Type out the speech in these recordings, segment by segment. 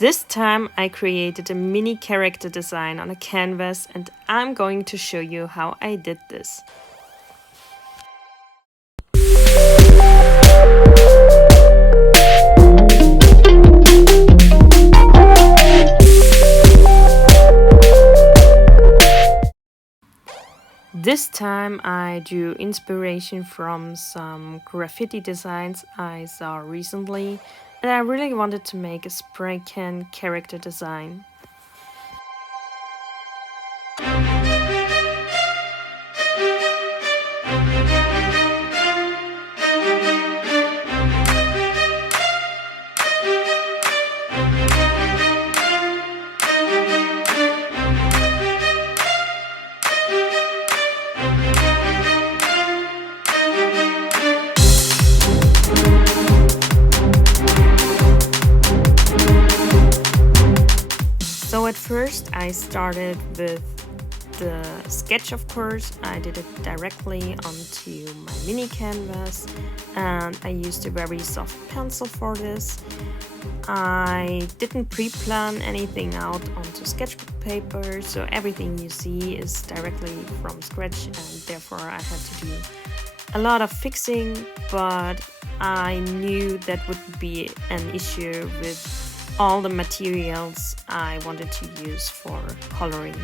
This time I created a mini character design on a canvas and I'm going to show you how I did this. This time I drew inspiration from some graffiti designs I saw recently, and I really wanted to make a spray can character design. So at first I started with the sketch, of course. I did it directly onto my mini canvas and I used a very soft pencil for this. I didn't pre-plan anything out onto sketchbook paper, so everything you see is directly from scratch and therefore I had to do a lot of fixing, but I knew that would be an issue with all the materials I wanted to use for coloring.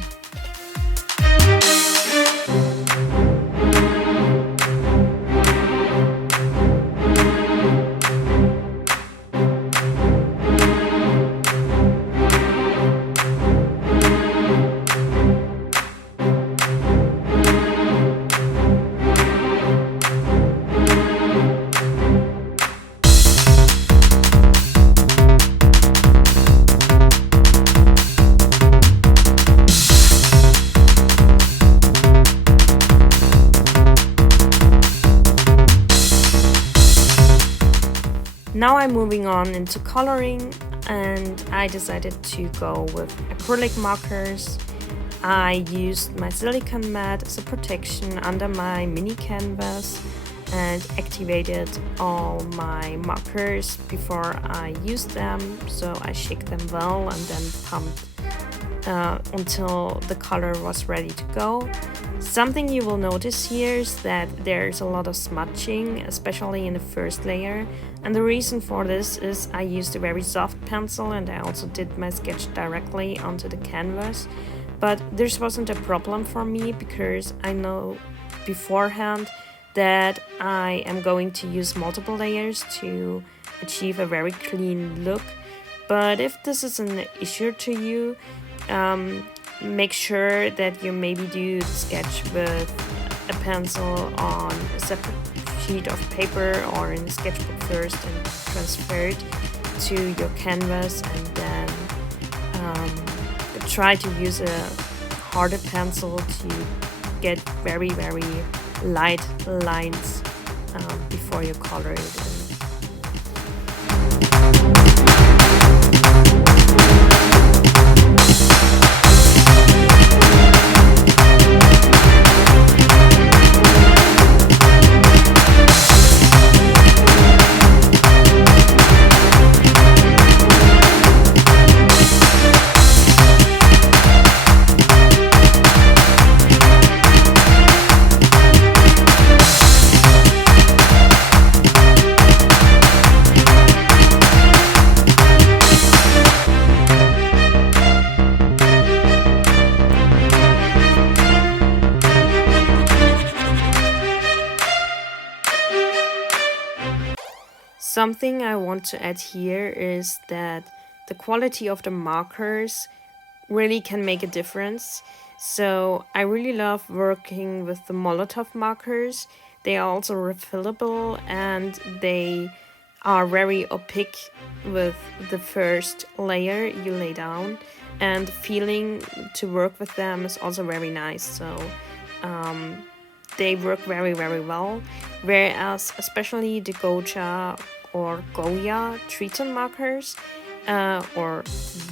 Now I'm moving on into coloring and I decided to go with acrylic markers. I used my silicone mat as a protection under my mini canvas and activated all my markers before I used them. So I shook them well and then pumped until the color was ready to go. Something you will notice here is that there's a lot of smudging, especially in the first layer, and the reason for this is I used a very soft pencil and I also did my sketch directly onto the canvas. But this wasn't a problem for me because I know beforehand that I am going to use multiple layers to achieve a very clean look. But if this is an issue to you, make sure that you maybe do the sketch with a pencil on a separate sheet of paper or in a sketchbook first and transfer it to your canvas, and then try to use a harder pencil to get very light lines before you color it in. Something I want to add here is that the quality of the markers really can make a difference. So I really love working with the Molotov markers. They are also refillable and they are very opaque with the first layer you lay down, and the feeling to work with them is also very nice. So they work very well, whereas especially the Goja or Goya Triton markers, or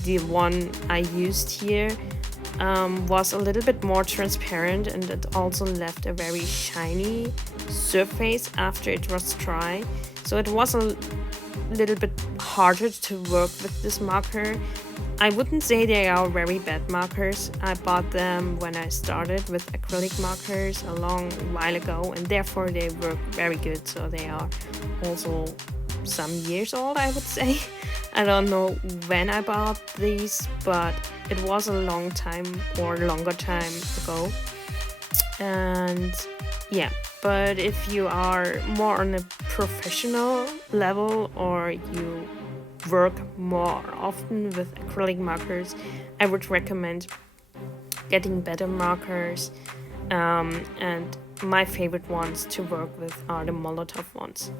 the one I used here, was a little bit more transparent and it also left a very shiny surface after it was dry. So it was a little bit harder to work with this marker. I wouldn't say they are very bad markers. I bought them when I started with acrylic markers a long while ago, and therefore they work very good. So they are also some years old, I would say. I don't know when I bought these, but it was a long time or longer time ago. And yeah, but if you are more on a professional level or you work more often with acrylic markers, I would recommend getting better markers. And my favorite ones to work with are the Molotov ones.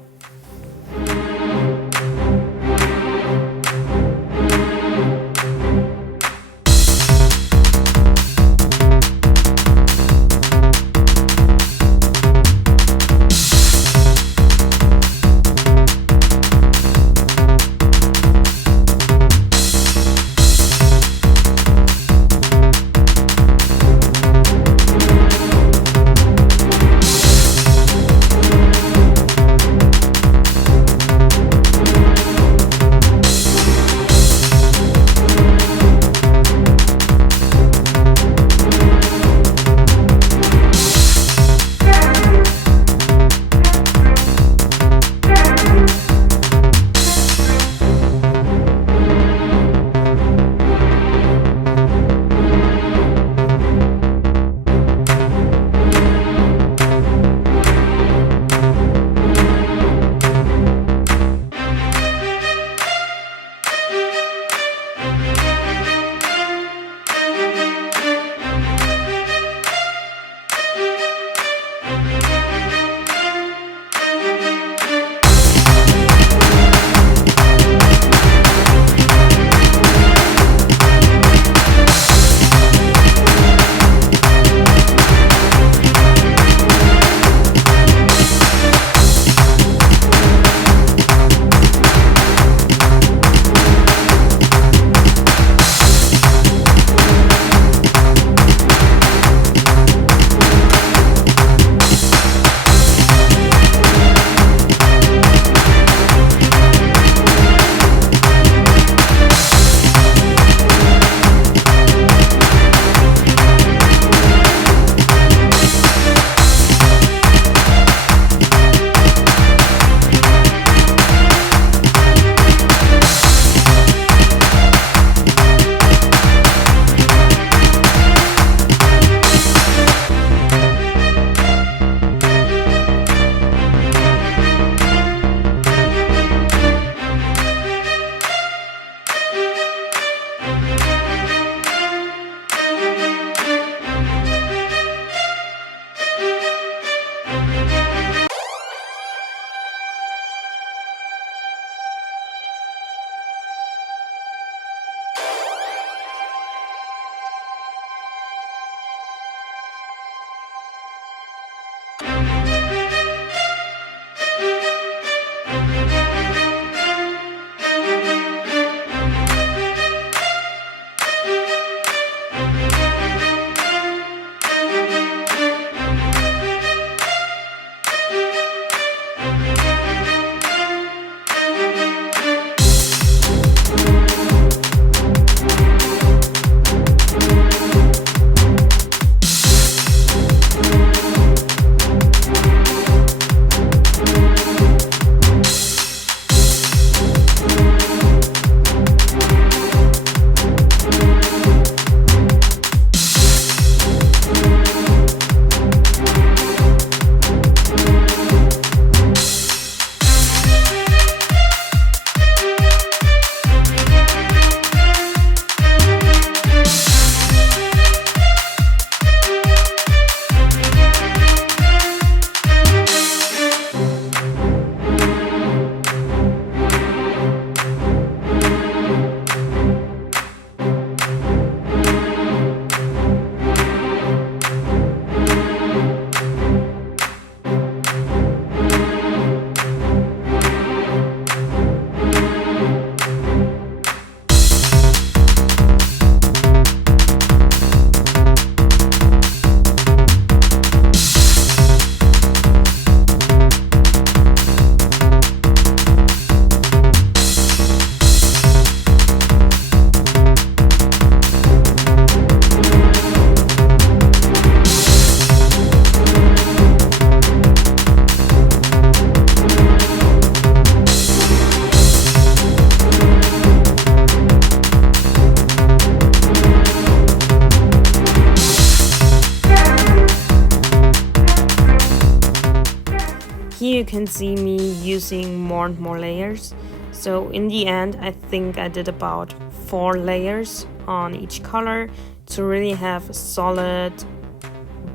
you can see me using more and more layers. So in the end, I think I did about 4 layers on each color to really have a solid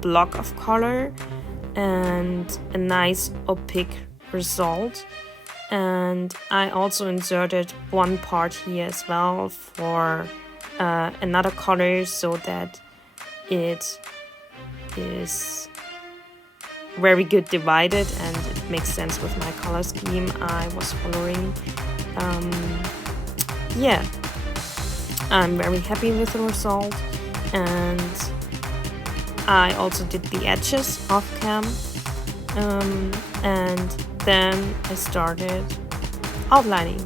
block of color and a nice opaque result. And I also inserted one part here as well for another color so that it is very good divided and it makes sense with my color scheme I was following. Yeah, I'm very happy with the result, and I also did the edges off cam, and then I started outlining.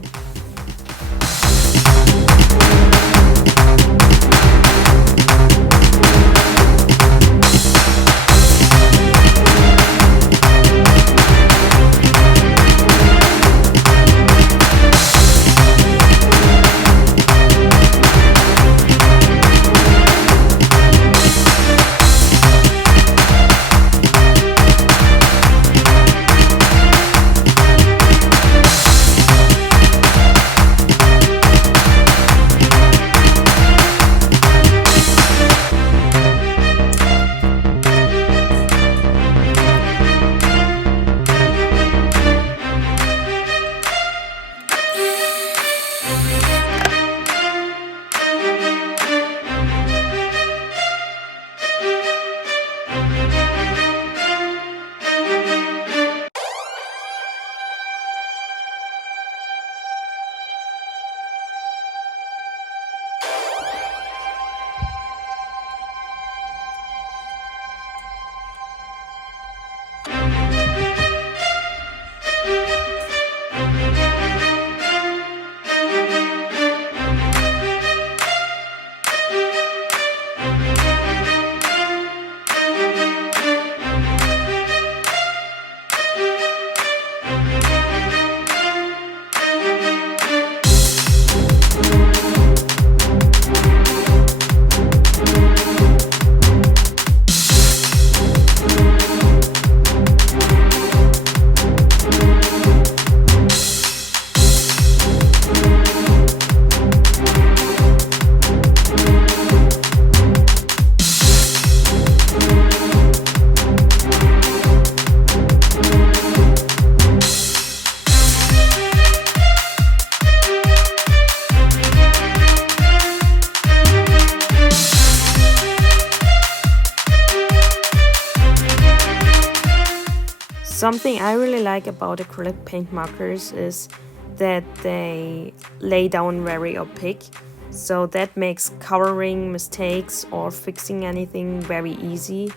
Something I really like about acrylic paint markers is that they lay down very opaque, so that makes covering mistakes or fixing anything very easy,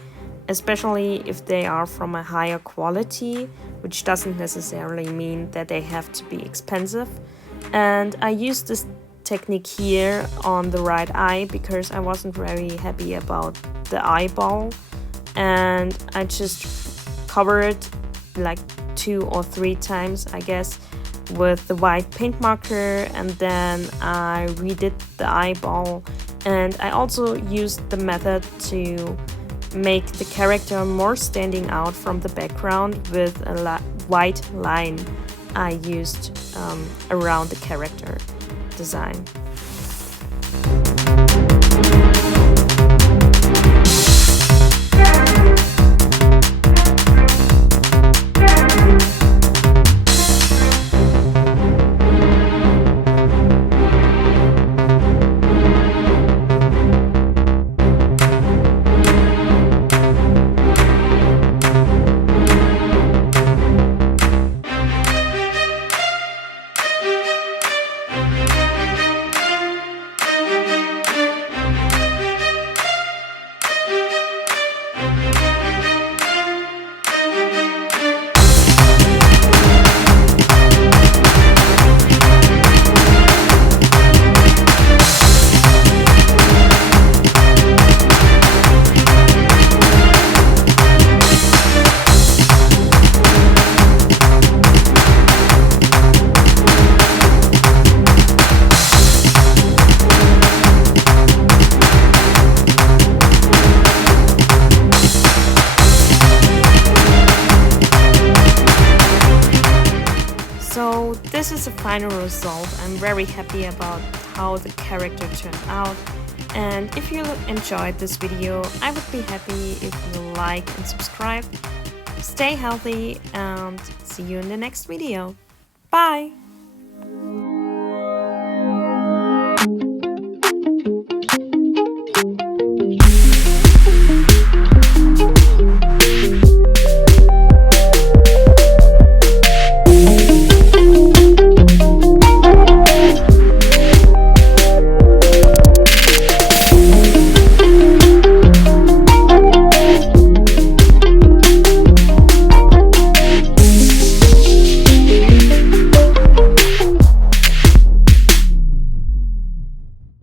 especially if they are from a higher quality, which doesn't necessarily mean that they have to be expensive. And I used this technique here on the right eye because I wasn't very happy about the eyeball, and I just cover it like 2 or 3 times, I guess, with the white paint marker, and then I redid the eyeball. And I also used the method to make the character more standing out from the background with a white line I used around the character design. final result. I'm very happy about how the character turned out. And if you enjoyed this video, I would be happy if you like and subscribe. Stay healthy and see you in the next video. Bye!